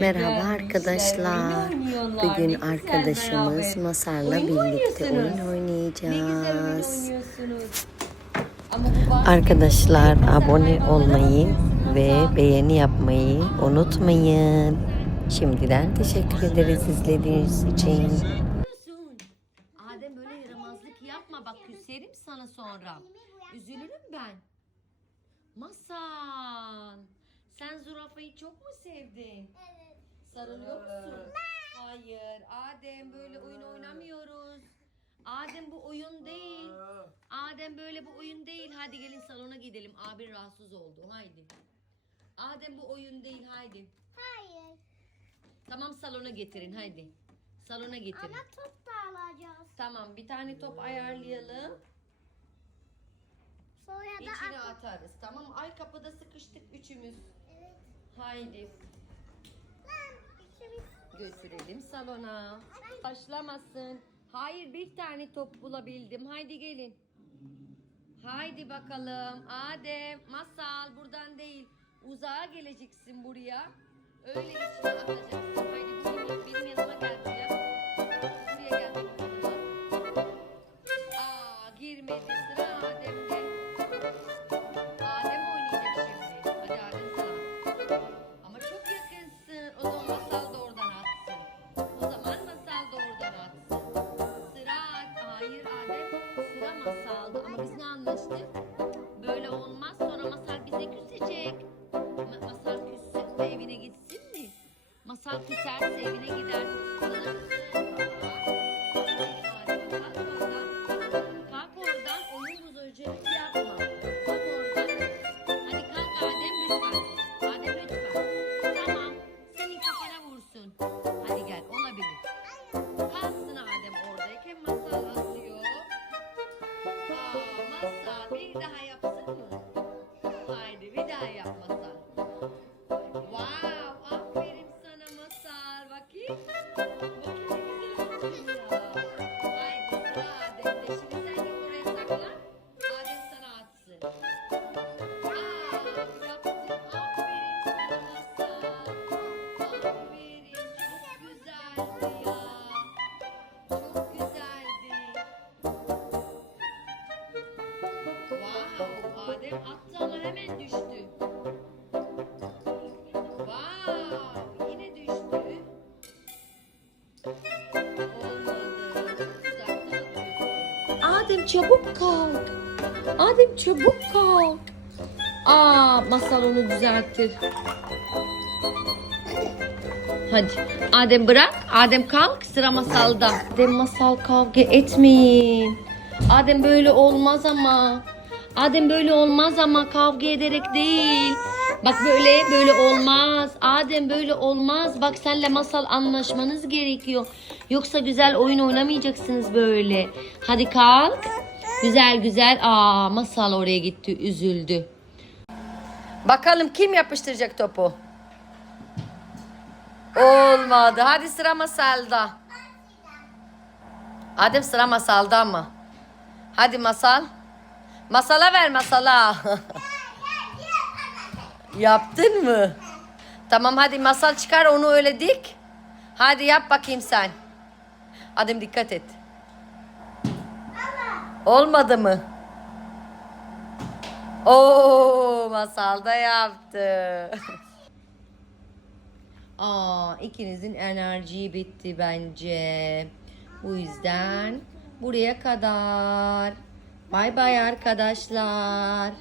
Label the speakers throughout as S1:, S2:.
S1: Merhaba arkadaşlar. Bugün arkadaşımız. Masar'la birlikte oyun oynayacağız. Arkadaşlar
S2: Masar
S1: abone olmayı ve
S2: Masar.
S1: beğeni yapmayı unutmayın. Şimdiden teşekkür ederiz izlediğiniz için.
S2: Adem böyle yaramazlık yapma bak küserim sana sonra. Üzülürüm ben. Masal. Çok mu sevdin? Evet. Sarılıyor musun? Hayır. Adem böyle oyun oynamıyoruz. Adem bu oyun değil. Adem böyle bu oyun değil. Hadi gelin salona gidelim. Abi rahatsız oldu. Haydi. Adem bu oyun değil. Haydi.
S3: Hayır.
S2: Tamam salona getirin. Haydi. Salona getirin.
S3: Ama top da alacağız.
S2: Tamam bir tane top ayarlayalım.
S3: Sonra da
S2: İçine
S3: at-
S2: atarız. Tamam ay kapıda sıkıştık üçümüz.
S3: Evet.
S2: Haydi götürelim salona. Taşlamasın. Hayır bir tane top bulabildim. Haydi gelin. Haydi bakalım. Adem, Masal buradan değil. Uzağa geleceksin buraya. Öyle içine atacaksın. Haydi benim, benim yanıma gel buraya. Buraya gel benim yanıma. Aa girmedi sıra Adem sıra masalda. Ama biz ne anlaştık? Böyle olmaz sonra masal bize küsecek. Ma- masal küssün evine gitsin mi? Masal küserse evine küsün. Çok güzeldi. Wow, hemen düştü. Wow, yine düştü. Olmadı. Adem çabuk kalk. Adem çabuk kalk. Aa, masal onu düzeltir. Hadi. Adem bırak. Adem kalk. Sıra masalda. Adem masal kavga etmeyin. Adem böyle olmaz ama. Adem böyle olmaz ama kavga ederek değil. Bak böyle böyle olmaz. Adem böyle olmaz. Bak senle masal anlaşmanız gerekiyor. Yoksa güzel oyun oynamayacaksınız böyle. Hadi kalk. Güzel güzel. Aa masal oraya gitti üzüldü. Bakalım kim yapıştıracak topu? Olmadı. Hadi sıra masalda. Adem sıra masalda ama. Hadi masal. Masala ver masala. Yaptın mı? Tamam hadi masal çıkar onu öyle dik. Hadi yap bakayım sen. Adem dikkat et. Olmadı mı? Oo masal da yaptı. Aa, ikinizin enerjiyi bitti bence. Bu yüzden buraya kadar. Bay bay arkadaşlar.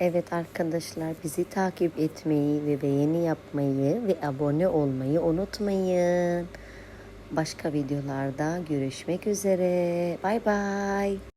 S1: Evet arkadaşlar bizi takip etmeyi ve beğeni yapmayı ve abone olmayı unutmayın. Başka videolarda görüşmek üzere. Bay bay.